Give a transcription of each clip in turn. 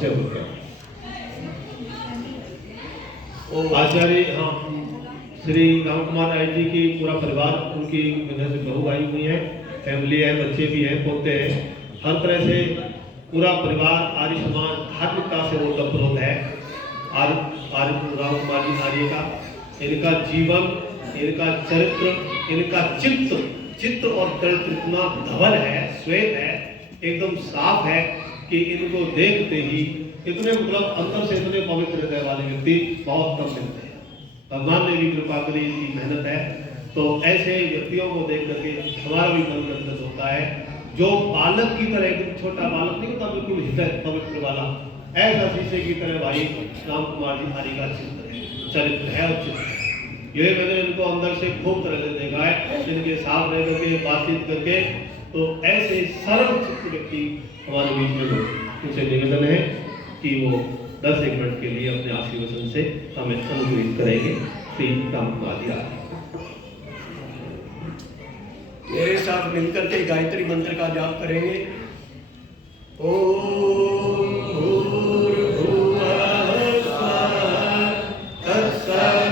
से होगा। आचार्य हाँ श्री राम कुमार राय जी की पूरा परिवार, उनकी बहू आई हुई है, फैमिली है, बच्चे भी हैं, पोते हैं, हर तरह से पूरा परिवार आर्य समाज धार्मिकता से वो ओतप्रोत है। आर्य राम कुमार जी आर्य का इनका जीवन, इनका चरित्र, इनका चित्र और चरित्र इतना धवल है, श्वेत है, एकदम साफ है कि इनको देखते ही इतने मतलब अंदर से इतने पवित्र रहने वाले व्यक्ति बहुत कम मिलते हैं। भगवान ने भी कृपा करी, इनकी मेहनत है। तो ऐसे व्यक्तियों को देख करके हमारा भी मन गदगद होता है। जो बालक की तरह, एकदम छोटा बालक नहीं होता, बिल्कुल हृदय पवित्र वाला, ऐसा शीशे की तरह भाई राम कुमार जी आर्य का चित्र है, चरित्र है और चित्र है। ये मैंने इनको अंदर से खूब तरह से देखा है, इनके साथ रह करके बातचीत करके। तो ऐसे सरल चित्त व्यक्ति हमारे बीच में लोग, उनसे निवेदन है कि वो 10-1 मिनट के लिए अपने आशीर्वचन से हमें अनुग्रहित करेंगे। श्री राम कुमार जी आर्य मेरे साथ मिलकर के गायत्री मंत्र का जाप करेंगे। ओम भूर्भुवः स्वः तत्सवितुर्वरेण्यं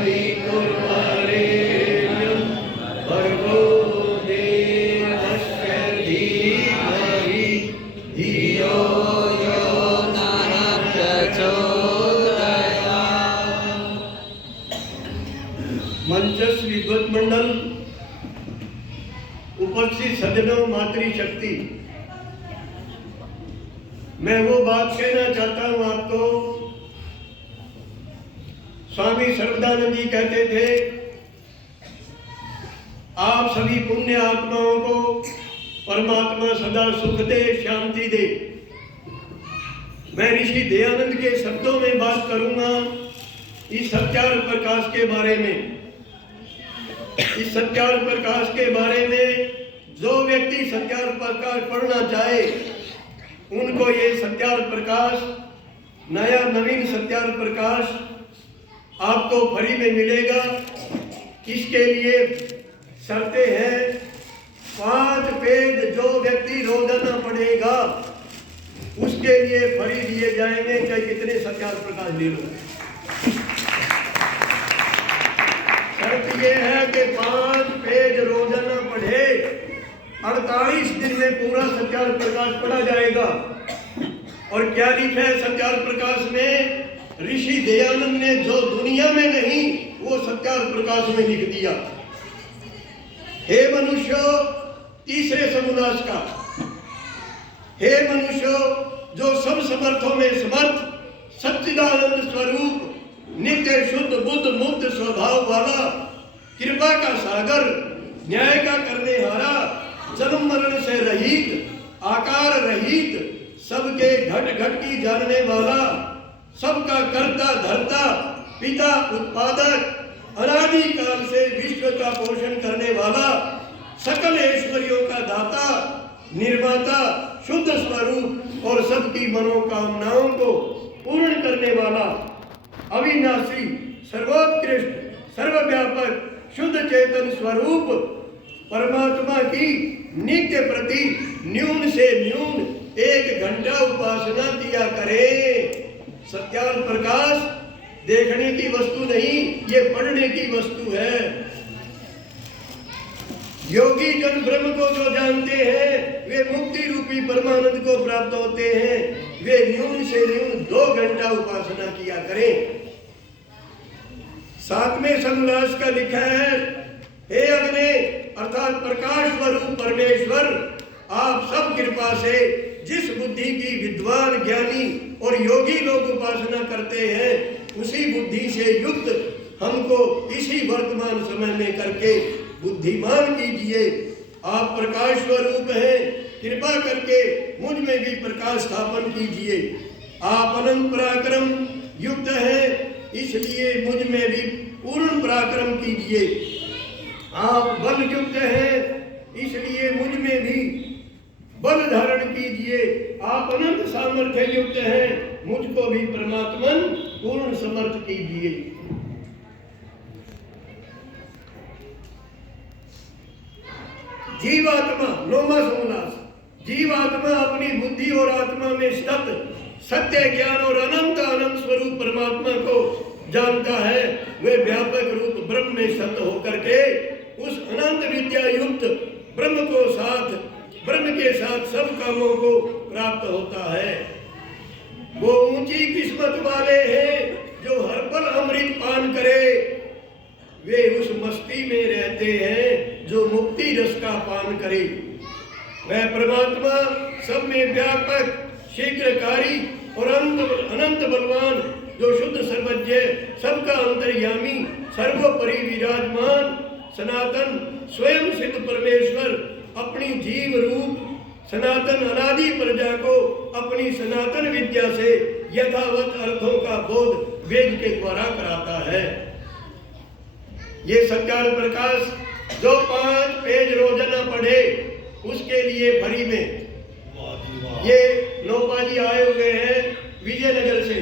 भर्गो देवस्य धीमहि धियो यो नः प्रचोदयात्। मंचस्थ विद्वत मंडल, उपस्थित सज्जनों, मातृशक्ति, मैं वो बात कहना चाहता हूं आपको। स्वामी सर्वदानंद जी कहते थे, आप सभी पुण्य आत्माओं को परमात्मा सदा सुख दे, शांति दे। मैं ऋषि दयानंद के शब्दों में बात करूंगा इस सत्यार प्रकाश के बारे में। इस सत्यार प्रकाश के बारे में जो व्यक्ति सत्यार प्रकाश पढ़ना चाहे, उनको ये सत्यार प्रकाश, नया नवीन सत्यार प्रकाश आपको फ्री में मिलेगा। इसके लिए शर्तें हैं। 5 पेज जो व्यक्ति रोजाना पढ़ेगा उसके लिए फ्री दिए जाएंगे, चाहे कितने सत्यार प्रकाश ले लो। शर्त यह है कि 5 पेज रोजाना पढ़े, 48 दिन में पूरा सत्यार प्रकाश पढ़ा जाएगा। और क्या लिखा है सत्यार प्रकाश में? ऋषि दयानंद ने जो दुनिया में नहीं वो सत्यार प्रकाश में लिख दिया। हे मनुष्यों, तीसरे समुनाश का, हे मनुष्यों, जो सब समर्थों में समर्थ, सच्चिदानंद स्वरूप, नित्य शुद्ध बुद्ध मुक्त स्वभाव वाला, कृपा का सागर, न्याय का करने हारा, जन्म मरण से रहित, आकार रहित, सबके घट घट की जानने वाला, सबका कर्ता धर्ता, पिता उत्पादक, अनादि काल से विश्व का पोषण करने वाला, सकल ऐश्वर्यों का दाता, निर्माता, शुद्ध स्वरूप और सबकी मनोकामनाओं को पूर्ण करने वाला, अविनाशी, सर्वोत्कृष्ट, सर्वव्यापक, शुद्ध चेतन स्वरूप परमात्मा की नित्य प्रति न्यून से न्यून 1 घंटा उपासना किया करें। सत्यार प्रकाश देखने की वस्तु नहीं, ये पढ़ने की वस्तु है। योगी जन ब्रह्म को जो जानते हैं वे मुक्ति रूपी परमानंद को प्राप्त होते हैं। वे न्यून से न्यून 2 घंटा उपासना किया करें। 7वें समुल्लास का लिखा है, हे अग्नि अर्थात प्रकाश स्वरूप परमेश्वर, आप सब कृपा से जिस बुद्धि की विद्वान, ज्ञानी और योगी लोग उपासना करते हैं, उसी बुद्धि से युक्त हमको इसी वर्तमान समय में करके बुद्धिमान कीजिए। आप प्रकाश स्वरूप हैं, कृपा करके मुझ में भी प्रकाश स्थापन कीजिए। आप अनंत पराक्रम युक्त हैं, इसलिए मुझ में भी पूर्ण पराक्रम कीजिए। आप बल युक्त हैं, इसलिए मुझ में भी बल धारण कीजिए। आप अनंत सामर्थ्य युक्त हैं, मुझको भी परमात्मन पूर्ण समर्थ कीजिए। जीवात्मा, 9वां समुल्लास, जीवात्मा अपनी बुद्धि और आत्मा में स्थित सत्य ज्ञान और अनंत आनंद स्वरूप परमात्मा को जानता है, वे व्यापक रूप ब्रह्म में सत होकर के उस अनंत विद्या युक्त ब्रह्म के साथ सब कामों को प्राप्त होता है। वो ऊंची किस्मत वाले हैं जो हर पल अमृत पान करे, वे उस मस्ती में रहते हैं जो मुक्ति रस का पान करे। वह परमात्मा सब में व्यापक, शीघ्रकारी और अनंत बलवान, जो शुद्ध सर्वज्ञ, सबका अंतर्यामी, सर्वोपरि विराजमान, सनातन स्वयं सिद्ध परमेश्वर अपनी जीव रूप सनातन अनादि प्रजा को अपनी सनातन विद्या से यथावत अर्थों का बोध वेद के द्वारा कराता है। ये सत्यार प्रकाश जो 5 पेज रोजाना पढ़े उसके लिए फ्री में। ये नौपा जी आए हुए हैं विजयनगर से,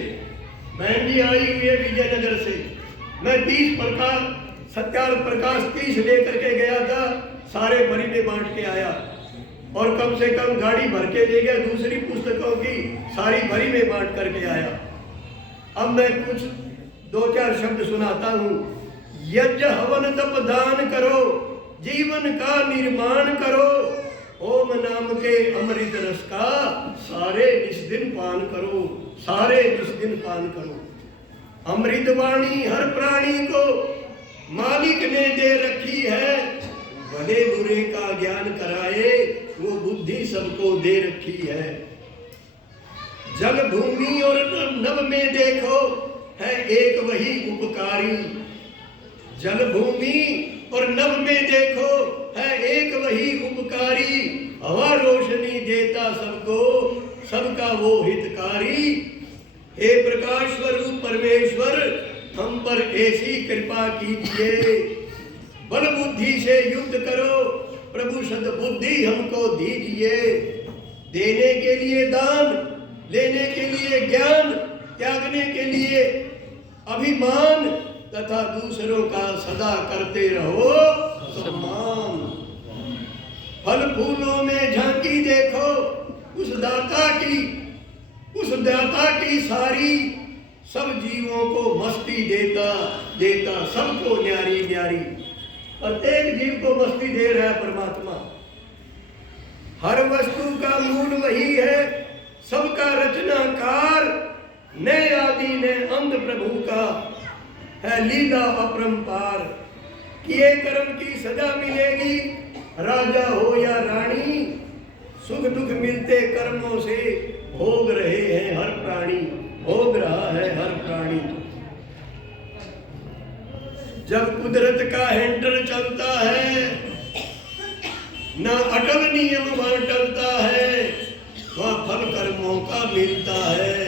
बहन जी आई हुई है विजयनगर से। मैं 30 प्रकाश सत्यार प्रकाश 30 लेकर के गया था, सारे फ्री में बांट के आया और कम से कम गाड़ी भर के ले गया, दूसरी पुस्तकों की सारी फ्री में बांट करके आया। अब मैं कुछ 2-4 शब्द सुनाता हूँ। यज्ञ हवन तप दान करो, जीवन का निर्माण करो, ओम नाम के अमृत रस का सारे इस दिन पान करो, सारे इस दिन पान करो। अमृत वाणी हर प्राणी को मालिक ने दे रखी है, भले बुरे का ज्ञान कराए वो बुद्धि सबको दे रखी है। जल भूमि और नभ में देखो है एक वही उपकारी, जल भूमि और नभ में देखो है एक वही उपकारी, हवा रोशनी देता सबको, सबका वो हितकारी। हे प्रकाश स्वरूप परमेश्वर, हम पर ऐसी कृपा कीजिए, बल बुद्धि से युद्ध करो, प्रभु सद बुद्धि हमको दीजिए। देने के लिए दान, लेने के लिए ज्ञान, त्यागने के लिए अभिमान तथा दूसरों का सदा करते रहो सम्मान। फल फूलों में झांकी देखो उस दाता की सारी, सब जीवों को मस्ती देता सबको न्यारी न्यारी। प्रत्येक जीव को मस्ती दे रहा है परमात्मा। हर वस्तु का मूल वही है, सबका रचनाकार, न आदि न अंत प्रभु का है लीला अपरंपार। किए कर्म की सजा मिलेगी, राजा हो या रानी, सुख दुख मिलते कर्मों से भोग रहे हैं हर प्राणी, भोग रहा है हर प्राणी। जब कुदरत का हैंडल चलता है, ना अटल नियम वहां टलता है, वहां फल कर्मों का मिलता है,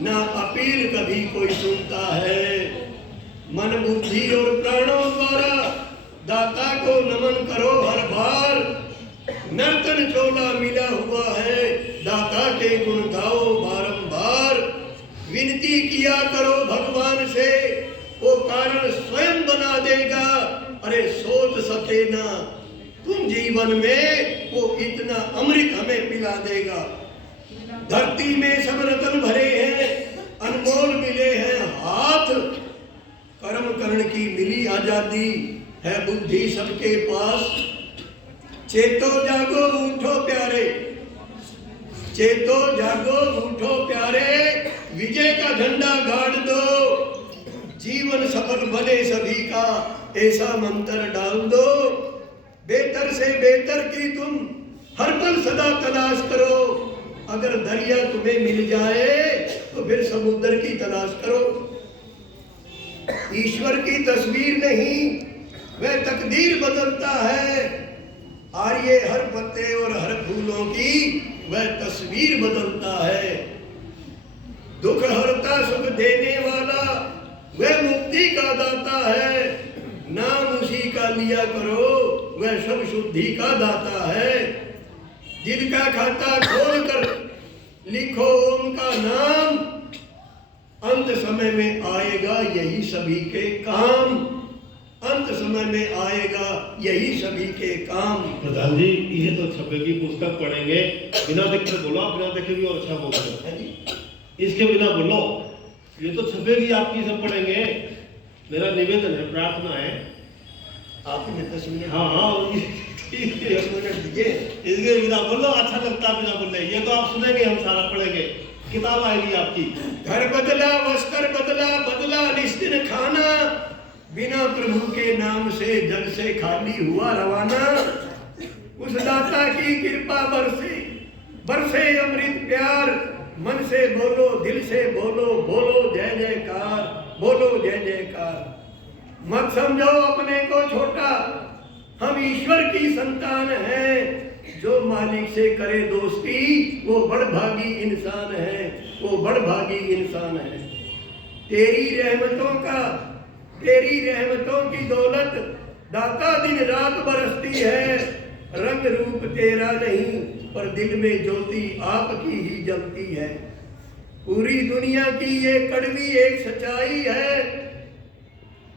ना अपील कभी कोई सुनता है। मन बुद्धि और प्राणों द्वारा दाता को नमन करो हर बार, नर्तन चोला मिला हुआ है, दाता के गुण गाओ बारंबार। विनती किया करो भगवान से, वो कारण स्वयं बना देगा। अरे सोच सके ना तुम जीवन में, वो इतना अमृत हमें पिला देगा। धरती में सब रतन भरे हैं, अनमोल मिले हैं हाथ, कर्म करण की मिली आजादी है बुद्धि सबके पास। चेतो जागो उठो प्यारे, चेतो जागो उठो प्यारे, विजय का झंडा गाड़ दो, जीवन सफल बने सभी का ऐसा मंत्र डाल दो। बेहतर से बेहतर की तुम हर पल सदा तलाश करो, अगर दरिया तुम्हें मिल जाए तो फिर समुद्र की तलाश करो। ईश्वर की तस्वीर नहीं, वह तकदीर बदलता है। आर्य हर पत्ते और हर फूलों की वह तस्वीर बदलता है। दुख हरता सुख देने वाला वह मुक्ति का दाता है। नाम उसी का लिया करो, वह सब शुद्धि का दाता है। जिनका खाता खोल कर लिखो ओम का नाम, अंत समय में आएगा यही सभी के काम, अंत समय में आएगा यही सभी के काम। प्रधान जी, ये तो छपे की पुस्तक पढ़ेंगे, बिना देखे बोला, बिना देखे भी और अच्छा बोल रहे हैं। इसके बिना बोलो, ये तो छपेगी आपकी, सब पढ़ेंगे। मेरा निवेदन है, प्रार्थना है। आप ही मित्र सुनिए। हाँ हाँ, 10 मिनट दीजिए। इसके बिना बोलो, अच्छा लगता है बिना बोलने। ये तो आप सुनेंगे, हम सारा पढ़ेंगे, किताब आएगी आपकी। घर बदला, वस्त्र बदला, बदला निस्दिन खाना, बिना प्रभु के नाम से जग से खाली हुआ रवाना। उस दाता की कृपा बरसे, बरसे अमृत प्यार, मन से बोलो, दिल से बोलो, बोलो जय जयकार, बोलो जय जयकार। मत समझो अपने को छोटा, हम ईश्वर की संतान हैं। जो मालिक से करे दोस्ती, वो बड़भागी इंसान है, वो बड़भागी इंसान है। तेरी रहमतों का, तेरी रहमतों की दौलत दाता दिन रात बरसती है। रंग रूप तेरा नहीं, पर दिल में ज्योति आपकी ही जलती है। पूरी दुनिया की ये कड़वी एक सच्चाई है,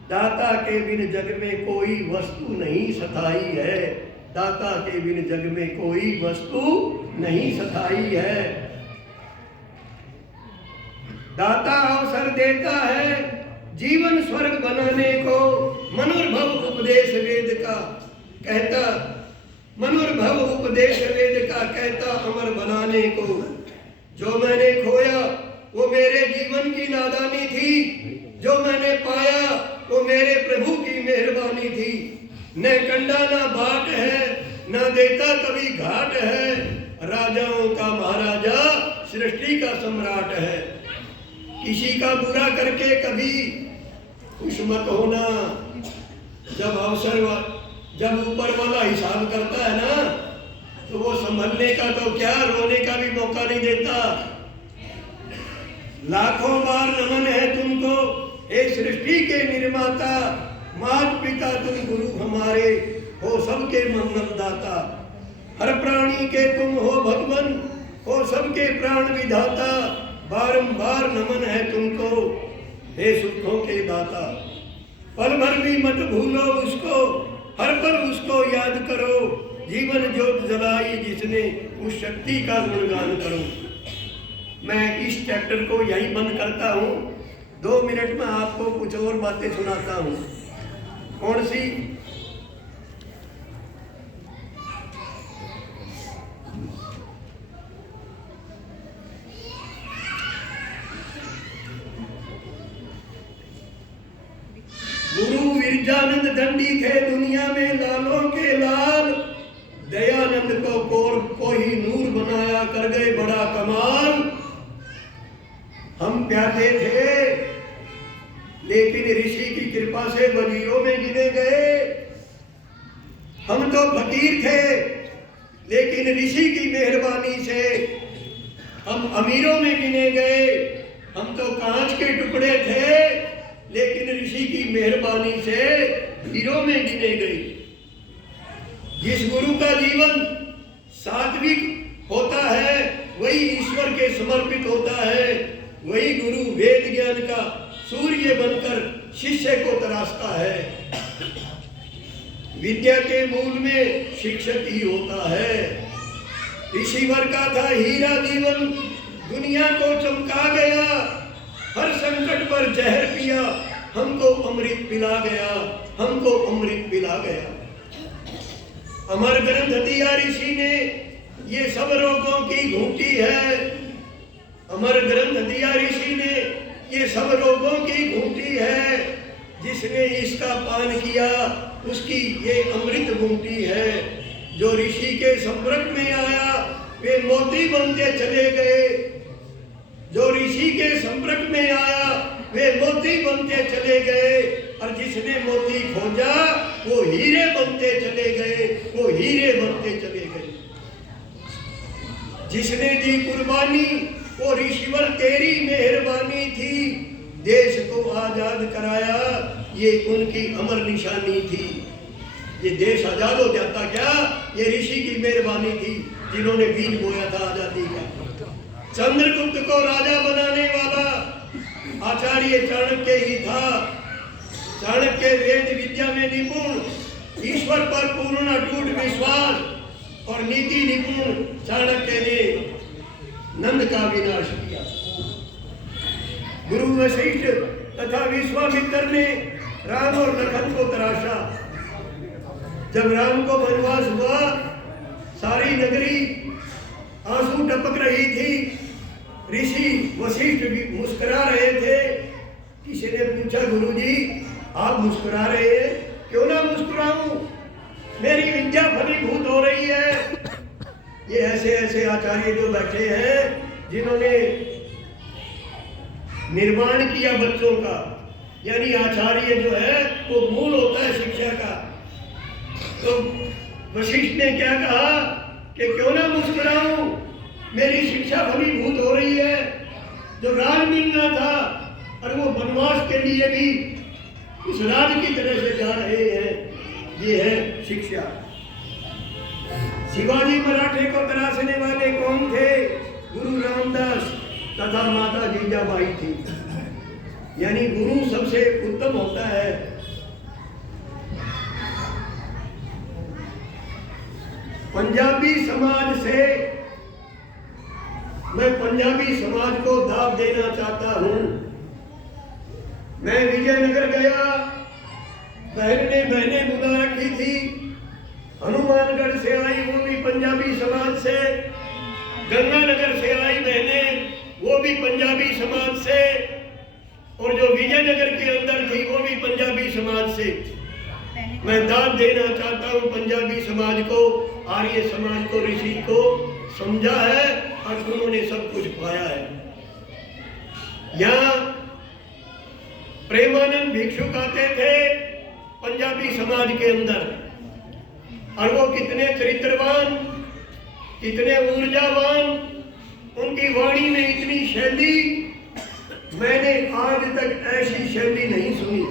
दाता के बिन जग में कोई वस्तु नहीं सताई है। दाता के बिन जग में कोई वस्तु नहीं सताई है। दाता अवसर देता है जीवन स्वर्ग बनाने को। मनुर्भव उपदेश वेद का कहता, मनुर्भव उपदेश वेद का कहता अमर बनाने को। जो मैंने खोया वो मेरे जीवन की नादानी थी, जो मैंने पाया वो मेरे प्रभु की मेहरबानी थी। न कंडा ना बाट है, न देता कभी घाट है। राजाओं का महाराजा, सृष्टि का सम्राट है। किसी का बुरा करके कभी खुश मत होना। जब ऊपर वाला हिसाब करता है ना, तो वो संभलने का तो क्या, रोने का भी मौका नहीं देता। लाखों बार नमन है तुमको हे सृष्टि के निर्माता। माता पिता तुम गुरु हमारे हो, सबके मंगलदाता। हर प्राणी के तुम हो भगवन, हो सबके प्राण विधाता। बारंबार नमन है तुमको हे सुखों के दाता। पल भर भी मत भूलो उसको, हर पल उसको याद करो। जीवन ज्योत जलाई जिसने, उस शक्ति का गुणगान करो। मैं इस चैप्टर को यहीं बंद करता हूँ। 2 मिनट में आपको कुछ और बातें सुनाता हूँ। कौन सी? गुरु विरजानंद दंडी थे दुनिया में लालों के लाल। दयानंद को ही नूर बनाया, कर गए बड़ा कमाल। हम प्यासे थे लेकिन ऋषि की कृपा से वजीरों में गिने गए। हम तो फकीर थे लेकिन ऋषि की मेहरबानी से हम अमीरों में गिने गए। हम तो कांच के टुकड़े थे लेकिन ऋषि की मेहरबानी से हीरों में गिने गए। जिस गुरु का जीवन सात्विक होता है वही ईश्वर के समर्पित होता है। वही गुरु वेद ज्ञान का सूर्य बनकर शिष्य को तराशता है। विद्या के मूल में शिक्षक ही होता है। ऋषिवर का था हीरा जीवन, दुनिया को चमका गया। हर संकट पर जहर पिया, हमको अमृत पिला गया, हमको अमृत पिला गया। अमर ग्रंथ दिया ऋषि ने, ये सब रोगों की घूंटी है। अमर ग्रंथ दिया ऋषि ने, ये सब रोगों की घूंटी है। जिसने इसका पान किया उसकी ये अमृत घूंटी है। जो ऋषि के संपर्क में आया वे मोती बनते चले गए। जो ऋषि के संपर्क में आया वे मोती बनते चले गए। और जिसने मोती खोजा वो हीरे बनते चले गए, वो हीरे बनते चले गए। जिसने दी कुर्बानी वो ऋषिवर तेरी मेहरबानी थी। देश को आजाद कराया ये उनकी अमर निशानी थी। ये देश आजाद हो जाता क्या, ये ऋषि की मेहरबानी थी जिन्होंने बीज बोया था आजादी का। चंद्रगुप्त को राजा बनाने वाला आचार्य चाणक्य ही था। चाणक्य वेद विद्या में निपुण, ईश्वर पर पूर्ण अटूट विश्वास और नीति निपुण चाणक्य ने नंद का विनाश किया। गुरु वशिष्ठ तथा विश्वामित्र ने राम और लखन को तराशा। जब राम को वनवास हुआ, सारी नगरी आंसू टपक रही थी। ऋषि वशिष्ठ भी मुस्कुरा रहे थे। किसी ने पूछा, गुरुजी आप मुस्कुरा रहे हैं, क्यों ना मुस्कुराऊं, मेरी विद्या फलीभूत हो रही है। ये ऐसे ऐसे आचार्य जो बैठे हैं जिन्होंने निर्माण किया बच्चों का, यानी आचार्य जो है वो मूल होता है शिक्षा का। तो वशिष्ठ ने क्या कहा कि क्यों ना मुस्कुराऊं, मेरी शिक्षा फलीभूत हो रही है। जो राज मिलना था और वो वनवास के लिए भी इस राज की तरह से जा रहे हैं, ये है शिक्षा। शिवाजी मराठे को तराशने वाले कौन थे? गुरु रामदास तथा माता जीजाबाई थी। यानी गुरु सबसे उत्तम होता है। पंजाबी समाज से मैं पंजाबी समाज को दाव देना चाहता हूं। मैं विजयनगर गया, बहनें बुला रखी थी। हनुमानगढ़ से आई वो भी पंजाबी समाज से, गंगानगर से आई बहनें वो भी पंजाबी समाज से, और जो विजयनगर के अंदर थी वो भी पंजाबी समाज से। मैं दाद देना चाहता हूँ पंजाबी समाज को, आर्य समाज को, ऋषि को समझा है और उन्होंने सब कुछ पाया है। यहाँ प्रेमानंद भिक्षुक आते थे पंजाबी समाज के अंदर, और वो कितने चरित्रवान, कितने ऊर्जावान, उनकी वाणी में इतनी शैली, मैंने आज तक ऐसी शैली नहीं सुनी।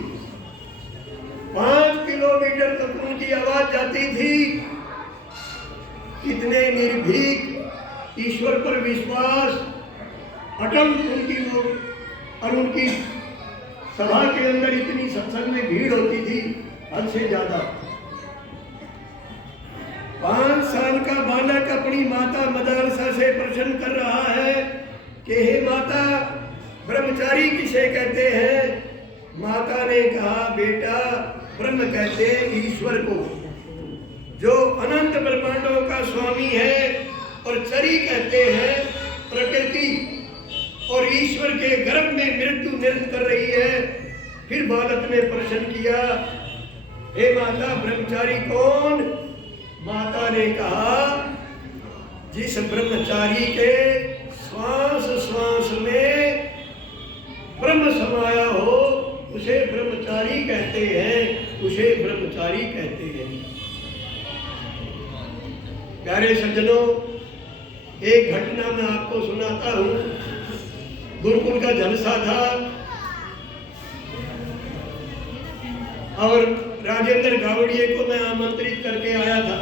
5 किलोमीटर तक उनकी आवाज जाती थी। कितने निर्भीक, ईश्वर पर विश्वास अटल उनकी वो, और उनकी सभा के अंदर इतनी सत्संग में भीड़ होती थी हद से ज्यादा। 5 साल का बालक अपनी माता मदरसा से प्रश्न कर रहा है कि हे माता, ब्रह्मचारी किसे कहते हैं? माता ने कहा, बेटा ब्रह्म कहते हैं ईश्वर को, जो अनंत ब्रह्मांडों का स्वामी है, और चरी कहते हैं प्रकृति, और ईश्वर के गर्भ में मृत्यु नृत्य कर रही है। फिर बालक ने प्रश्न किया, हे माता ब्रह्मचारी कौन? माता ने कहा, जिस ब्रह्मचारी के श्वास श्वास में ब्रह्म समाया हो उसे ब्रह्मचारी कहते हैं, उसे ब्रह्मचारी कहते हैं। प्यारे सज्जनों, एक घटना मैं आपको सुनाता हूं। गुरुकुल का जलसा था और राजेंद्र गावड़िए को मैं आमंत्रित करके आया था।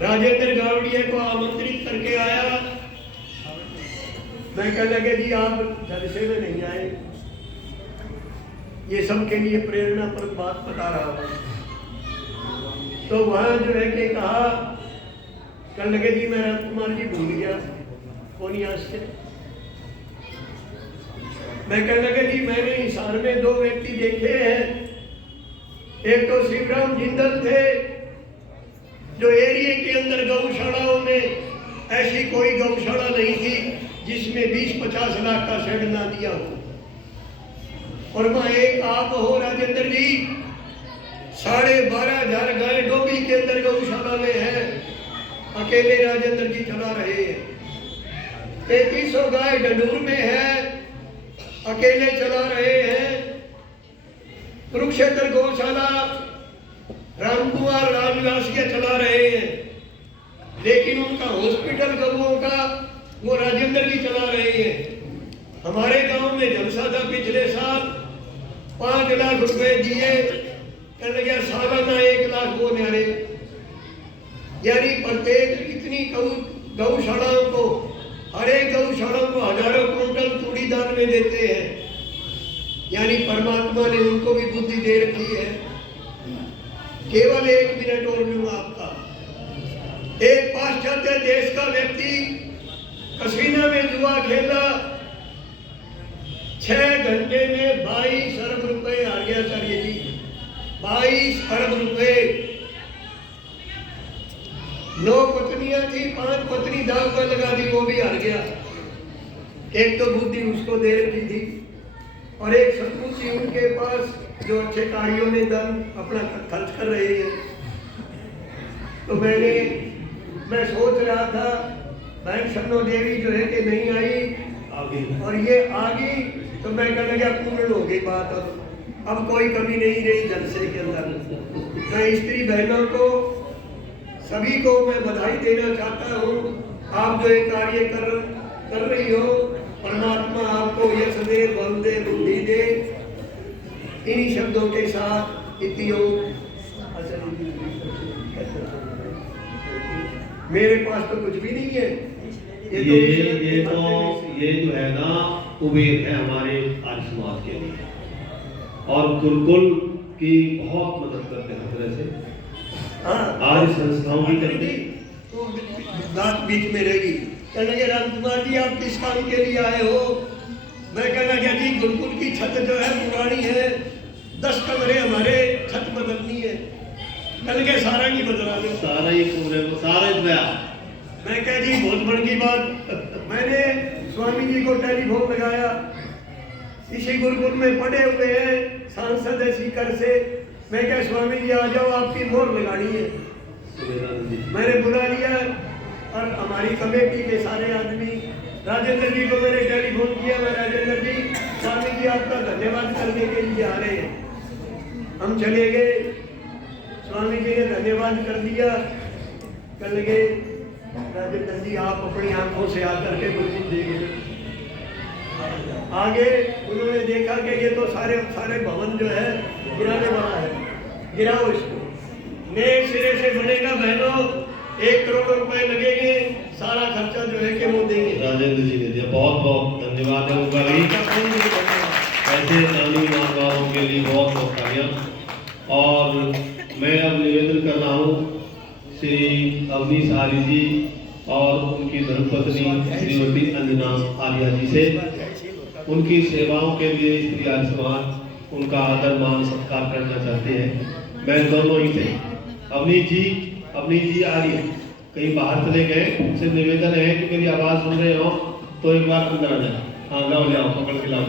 राजेंद्र गावड़िए को आमंत्रित करके आया। मैं कहने लगे, जी आप जलसे में नहीं आए, ये सबके लिए प्रेरणा पर बात बता रहा हूं। तो वहां जो है कि कहा, कहने लगे, जी मैं राजकुमार जी भूल गया, कौन यहाँ से? मैं कहने लगे, जी मैंने हिसार में 2 व्यक्ति देखे हैं। एक तो शिवराम जिंदल थे, जो एरिया के अंदर गौशालाओं में ऐसी कोई गौशाला नहीं थी जिसमें 20-50 लाख का शेड ना दिया हो। और वहां एक आप हो राजेंद्र जी, 12,500 गाय डोबी के अंदर गौशाला में है, अकेले राजेंद्र जी चला रहे हैं। 3300 गाय डंडूर में है, अकेले चला रहे हैं। कुरुक्षेत्र गौशाला रामकुमार राजवासिया चला रहे हैं, लेकिन उनका हॉस्पिटल गौओं का वो राजेंद्र जी चला रहे हैं। हमारे गांव में जलसा था पिछले साल, 5 लाख रुपए दिए, कहने लगे सालाना 1 लाख वो न्यारे, यानी प्रत्येक इतनी गौशालाओं को, हर एक गौशाला को हजारों क्विंटल तूड़ी दान में देते हैं। यानी परमात्मा ने उनको भी बुद्धि दे रखी है। केवल 1 मिनट और लूंगा आपका। एक पाश्चात्य देश का व्यक्ति कसीना में जुआ खेला, घंटे में 22 अरब रुपए आ गया आचार्य जी, 22 अरब रुपए। 9 पत्नियां थी, 5 पत्नी दाव पर लगा दी, वो भी हार गया। एक तो बुद्धि उसको दे रखी थी और एक सचमुची उनके पास जो अच्छे कार्यों में धन अपना खर्च कर रहे हैं। तो मैं सोच रहा था बहन शनो देवी जो है कि नहीं आई और ये आ गई, तो मैं कहने लगा पूर्ण हो गई बात। अब कोई कमी नहीं रही जलसे के अंदर। मैं स्त्री बहनों को सभी को मैं बधाई देना चाहता हूँ। आप जो ये कार्य कर रही हो, परमात्मा आपको यश दे, बल दे, बुद्धि दे। इन्हीं शब्दों के साथ मेरे पास तो कुछ भी नहीं है। ये जो है ना कुबेर है हमारे आर्य समाज के लिए, और गुरुकुल की बहुत मदद करते हैं तरह से। आर्य संस्थाओं की करते तो बात बीच में रहेगी। कहने राम कुमार जी आप किस काम के लिए आए हो? मैं कहना क्या जी गुरुकुल की छत जो है पुरानी है, 10 कमरे हमारे छत बदलनी है। कल के सारा ही बदला दो, सारा ही कमरे को सारा दया। मैं कह जी बहुत बड़ की बात। मैंने स्वामी जी को टेलीफोन लगाया, इसी गुरुकुल में पढ़े हुए हैं, सांसद है सीकर से। मैं क्या स्वामी जी आ जाओ, आपकी मोहर लगानी है। मैंने बुला लिया और हमारी कमेटी के सारे आदमी, राजेंद्र जी को मैंने टेलीफोन किया। मैं राजेंद्र जी स्वामी जी आपका धन्यवाद करने के लिए आ रहे हैं। हम चले गए, स्वामी जी ने धन्यवाद कर दिया। कल लगे राजेंद्र जी आप अपनी आंखों से आकर के गुरुकुल देखिए। आगे उन्होंने देखा कि ये तो सारे भवन जो है गिराने वाला है, गिराओ इसको, नए सिरे से बनेगा। बहनों 1 करोड़ रुपए लगेंगे, सारा खर्चा जो है कि वो देंगे। राजेंद्र जी ने दिया, बहुत बहुत धन्यवाद है उनका भी। ऐसे दानी महानुभावों के लिए बहुत बहुत तालियां। और मैं अब निवेदन कर रहा हूँ श्री अवनीश आर्य जी और उनकी धर्मपत्नी श्रीमती अंजना आर्या जी से, उनकी सेवाओं के लिए स्त्री आर्य समाज उनका आदर मान सत्कार करना चाहते हैं। मैं दोनों ही थे, अवनीश जी आर्य कहीं बाहर चले गए, उनसे निवेदन है कि मेरी आवाज़ सुन रहे हो तो एक बार अंदर आ जाए। हाँ लाओ, ले आओ, पकड़ के लाओ।